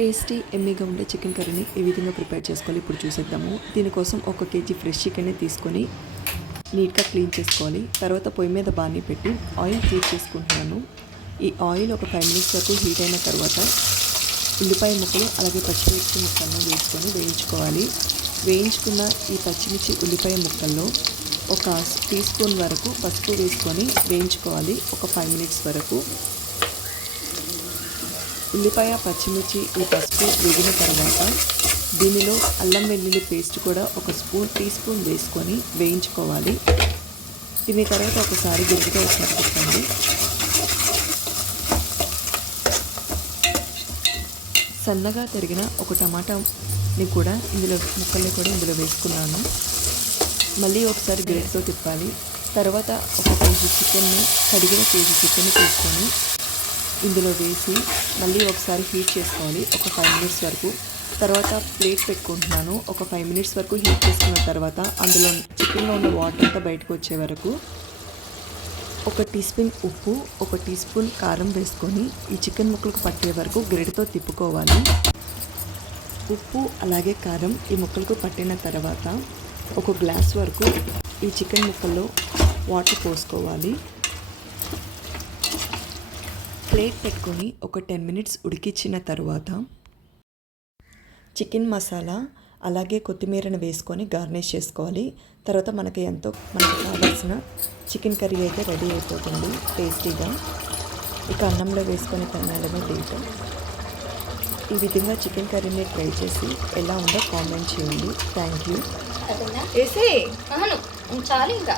Tasty ఎమ్మీగా ఉండే chicken కర్రీని ఏ విధంగా ప్రిపేర్ చేసుకోవాలి. ఇప్పుడు చూసేద్దాము. దీనికోసం ఒక కేజీ ఫ్రెష్ చికెన్ని తీసుకొని నీట్గా క్లీన్ చేసుకోవాలి. తర్వాత పొయ్యి మీద బాణీ పెట్టి ఆయిల్ హీట్ చేసుకుంటున్నాను. ఈ ఆయిల్ ఒక ఫైవ్ మినిట్స్ వరకు హీట్ అయిన తర్వాత ఉల్లిపాయ ముక్కలు అలాగే పచ్చిమిర్చి ముక్కలను వేసుకొని వేయించుకోవాలి. వేయించుకున్న ఈ పచ్చిమిర్చి ఉల్లిపాయ ముక్కల్లో ఒక టీ స్పూన్ వరకు పసుపు వేసుకొని వేయించుకోవాలి. ఒక ఫైవ్ మినిట్స్ వరకు ఉల్లిపాయ పచ్చిమిర్చి ఈ పసుపు వేగిన తర్వాత దీనిలో అల్లం వెల్లుల్లి పేస్ట్ కూడా ఒక స్పూన్ టీ స్పూన్ వేసుకొని వేయించుకోవాలి. దీని తర్వాత ఒకసారి గట్టిగా ఒకసారి సన్నగా తరిగిన ఒక టమాటాని కూడా ఇందులో ముక్కల్ని కూడా ఇందులో వేసుకున్నాను. మళ్ళీ ఒకసారి గ్రేట్తో తిప్పాలి. తర్వాత ఒక కేజీ చికెన్ని కడిగిన కేజీ చికెన్ తీసుకొని ఇందులో వేసి మళ్ళీ ఒకసారి హీట్ చేసుకోవాలి. ఒక ఫైవ్ మినిట్స్ వరకు. తర్వాత ప్లేట్ పెట్టుకుంటున్నాను. ఒక ఫైవ్ మినిట్స్ వరకు హీట్ చేసుకున్న తర్వాత అందులో చికెన్లో ఉన్న వాటర్ అంతా బయటకు వచ్చే వరకు ఒక టీ స్పూన్ ఉప్పు ఒక టీ స్పూన్ కారం వేసుకొని ఈ చికెన్ ముక్కలకు పట్టే వరకు గ్రెడ్తో తిప్పుకోవాలి. ఉప్పు అలాగే కారం ఈ ముక్కలకు పట్టిన తర్వాత ఒక గ్లాస్ వరకు ఈ చికెన్ ముక్కల్లో వాటర్ పోసుకోవాలి. ప్లేట్ పెట్టుకొని ఒక టెన్ మినిట్స్ ఉడికించిన తర్వాత చికెన్ మసాలా అలాగే కొత్తిమీరను వేసుకొని గార్నిష్ చేసుకోవాలి. తర్వాత మనకి ఎంతో మనకు కావాల్సిన చికెన్ కర్రీ అయితే రెడీ అయిపోతుంది టేస్టీగా. ఇక అన్నంలో వేసుకొని తినాలనే డేట్. ఈ విధంగా చికెన్ కర్రీని ట్రై చేసి ఎలా ఉందో కామెంట్ చేయండి. Thank you. వేసే చాలు ఇంకా.